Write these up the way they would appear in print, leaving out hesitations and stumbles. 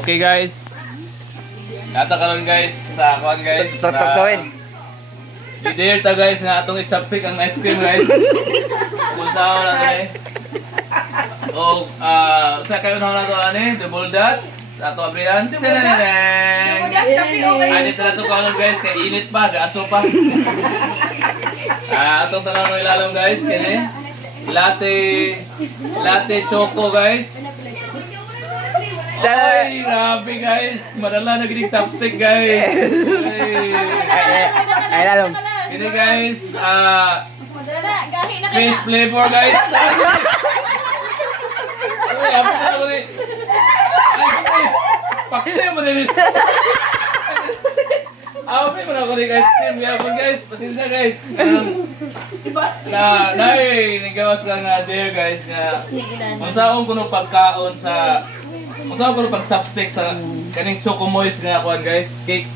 Okay guys. Nata karon guys sa kuan guys. Tawin. Di-dare ta guys nga atong i-chopstick ang ice cream guys. Musaw na tayo. O sa kayo na to ani, double dots. Ato abrihan. Teneneng. Ani sa to karon guys kay init pa, gaaso pa. Atong tanong mo ilalom guys kini. Latte choco guys. Ay, grabe guys. Madala na gining chopstick guys. Ay, lalong. Ini guys, fish flavor guys. Ay, apa na ako ni? Ay, pakita mo din. Awi mo na ako ni guys. Team yapon guys. Pasensya guys. Nagawas lang nga there guys nga. Masaong kuno pagkaon sa Masaong kuno pag chopstick sa kaning Choco Moist nga kuan guys. Cake.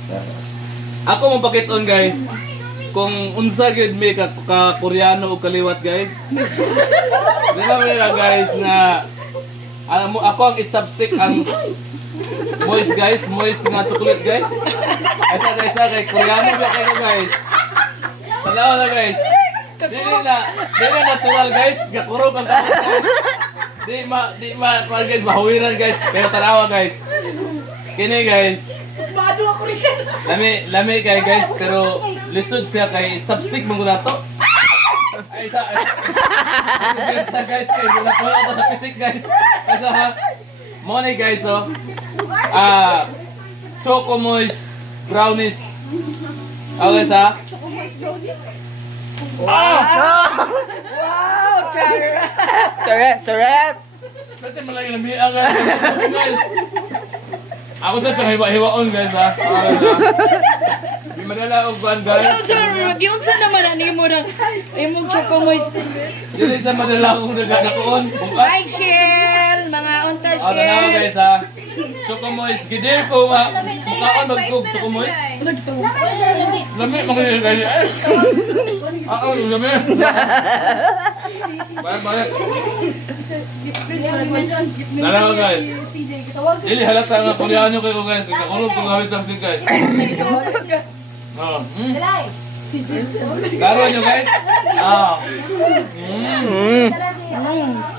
Ako mapakiton guys. Kung unsa gyud mi ka Koreano o kaliwat guys. Di ba mga guys na ako ang chopstick ang moist guys, moist nga chocolate guys. Ay sa kay Koreano ba kayo guys? Salaw na guys. Dili na natural guys, gakurog ang guys. Di ma guys, mahuwiran guys, pero tanawa guys. Kini guys. Lami kay guys, pero lisod siya kay chopstick mo na to. Ay sa guys kay wala ko ito sa pisik guys. Kasi mo ni guys oh. Choco Moist brownies. Okay sa? Choco Moist brownies? Wow! Sarap! Pwede malaki na biya guys. Ako sa hiwa-hiwaon guys ha. Di madala og ban guys. Yung sa naman ani mo nang imong Choco Moist. Dili sa madala og nagakaon. Hi Shell, mga unta Tanaw Shell. guys ha. Choco Moist gidir ko ha. Bukaon magkog Choco Moist. Lami mga guys. Lami. Bye. Tanaw guys. Dili halata nga Koreano kayo guys. Kakurog kung gawin something guys. Laro nyo guys.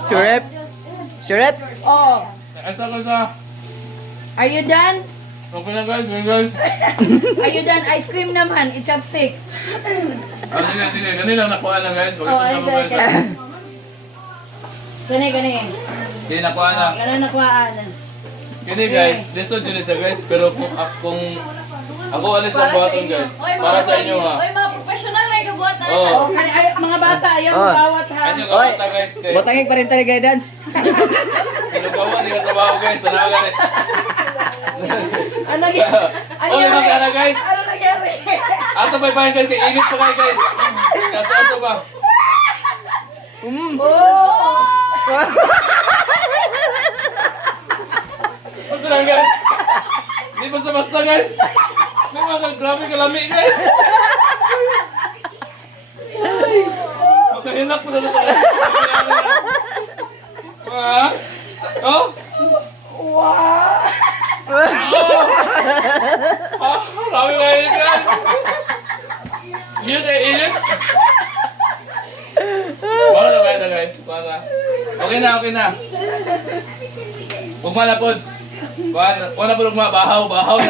Sarap! Oh, Ito ko sa. are you done? Okay na guys. Are you done? Ice cream naman, i-chopstick. Sige. Ganun lang nakuha na guys. Oh, ay, Gani. Hindi nakuha na. Gani nakuhaan. Kini guys, lisod yun isa guys. Pero kung ako alis ang buhaton guys. Para sa inyo ha. Oy, mga professional na ikabuhatan. Oo. Oh, mga bata, ayaw mo bawat ha. Ano yung kapata guys? Botangin pa rin talaga dance. Sinugawa, hindi ka trabaho guys. Tanawagan eh. Ano Oy, magkana guys. Ano nangyari? Ato pa ipahin guys. Init pa kayo guys. Kaso ba? Oh! Basta lang guys. Hindi basta guys. May mga grabe kalami guys. Magkahinak mo na ito guys. Oh? Wow! Grabe kayo init guys. Yun kayo init. Baka na guys. Baka. Okay na. Huwag malapod. Wala po lugma, bahaw na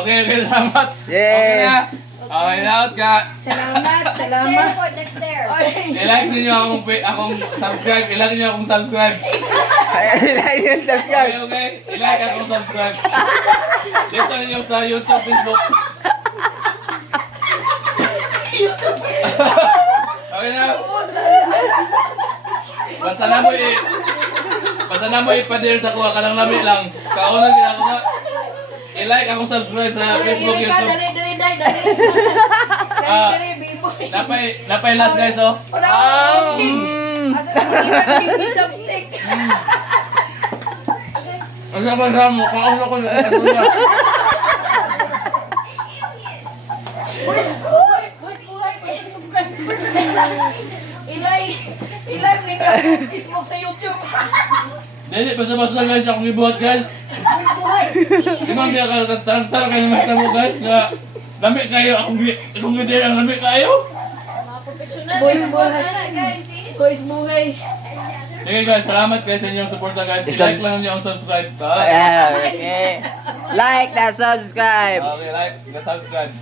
Okay, salamat. Okay na. Okay na, out ka. Salamat. Next there. I-like ninyo akong subscribe. I-like ninyo akong subscribe. Like and subscribe. Okay. I-like akong subscribe. Dito ninyo sa YouTube, Facebook. Okay na. Basta na mo ipadir sa kuha ka ng lami lang. Kaunan din ako nga. I-like akong subscribe sa Facebook, YouTube. Dali, B-boy. Napay last guys oh. Chopstick. Ang sama mo, kausap ko na. Facebook sa YouTube. Dili, basta-basta guys, akong gibuhat guys. Di ba kaya katansar kayo ng mata mo guys, na lami kayo, akong gidin ang lami kayo. Boys, buhay. Guys, Boys, buhay. Sige guys, salamat guys sa inyong suporta guys. I-like lang niyo ang subscribe. Yeah, okay. Like na subscribe. Okay, like, subscribe.